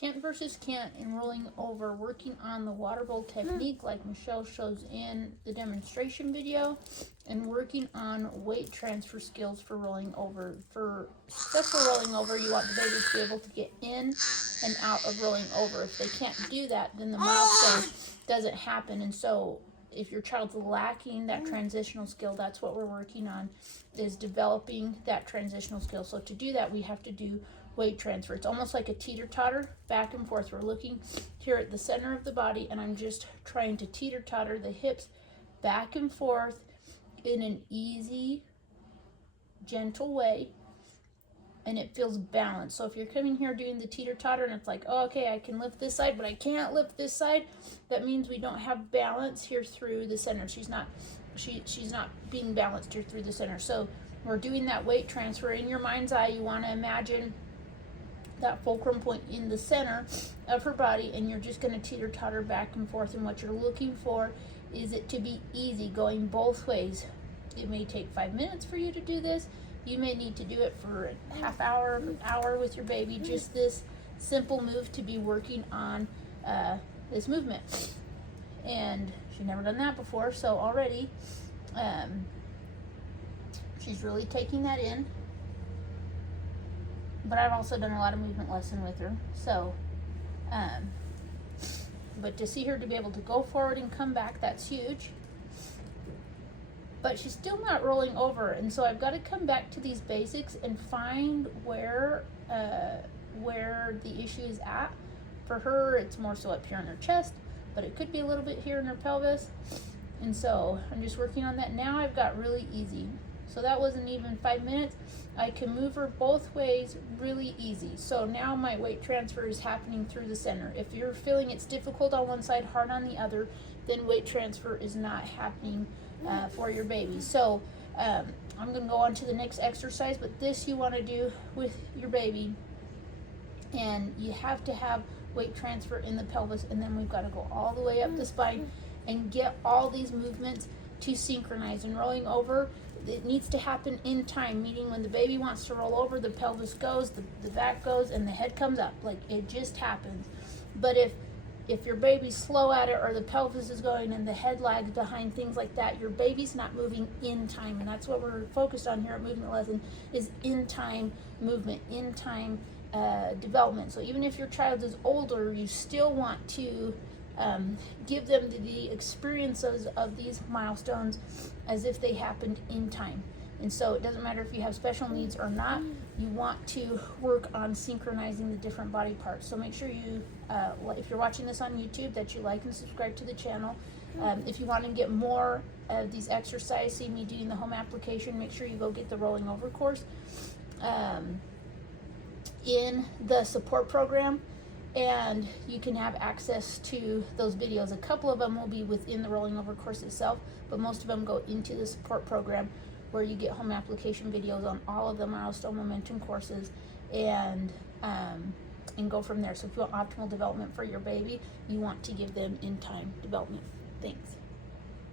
Can't versus can't in rolling over, working on the water bowl technique like Michelle shows in the demonstration video, and working on weight transfer skills for rolling over. For successful rolling over, you want the baby to be able to get in and out of rolling over. If they can't do that, then the milestone doesn't happen. And so if your child's lacking that transitional skill, that's what we're working on, is developing that transitional skill. So to do that, we have to do weight transfer. It's almost like a teeter-totter, back and forth. We're looking here at the center of the body, and I'm just trying to teeter-totter the hips back and forth in an easy, gentle way, and it feels balanced. So if you're coming here doing the teeter-totter and it's like, oh, okay, I can lift this side, but I can't lift this side, that means we don't have balance here through the center. She's not being balanced here through the center. So we're doing that weight transfer. In your mind's eye, you want to imagine that fulcrum point in the center of her body, and you're just going to teeter-totter back and forth. And what you're looking for is it to be easy, going both ways. It may take 5 minutes for you to do this. You may need to do it for a half hour, an hour with your baby. Just this simple move to be working on this movement. And she's never done that before, so already she's really taking that in. But I've also done a lot of movement lesson with her. So, but to see her to be able to go forward and come back, that's huge. But she's still not rolling over, and so I've got to come back to these basics and find where the issue is at. For her, it's more so up here in her chest, but it could be a little bit here in her pelvis. And so I'm just working on that. Now I've got really easy. So that wasn't even 5 minutes. I can move her both ways really easy. So now my weight transfer is happening through the center. If you're feeling it's difficult on one side, hard on the other, then weight transfer is not happening for your baby. So I'm going to go on to the next exercise, but this you want to do with your baby. And you have to have weight transfer in the pelvis, and then we've got to go all the way up the spine and get all these movements to synchronize. And rolling over, it needs to happen in time, meaning when the baby wants to roll over, the pelvis goes, the back goes, and the head comes up. Like, it just happens. But if your baby's slow at it, or the pelvis is going and the head lags behind, things like that, your baby's not moving in time. And that's what we're focused on here at Movement Lesson, is in time movement, in time development. So even if your child is older, you still want to give them the experiences of these milestones as if they happened in time. And so it doesn't matter if you have special needs or not, you want to work on synchronizing the different body parts. So make sure you, if you're watching this on YouTube, that you like and subscribe to the channel. If you want to get more of these exercises, see me doing the home application, make sure you go get the rolling over course in the support program, and you can have access to those videos. A couple of them will be within the rolling over course itself, but most of them go into the support program, where you get home application videos on all of the milestone momentum courses, and go from there. So if you want optimal development for your baby, you want to give them in time development. Thanks.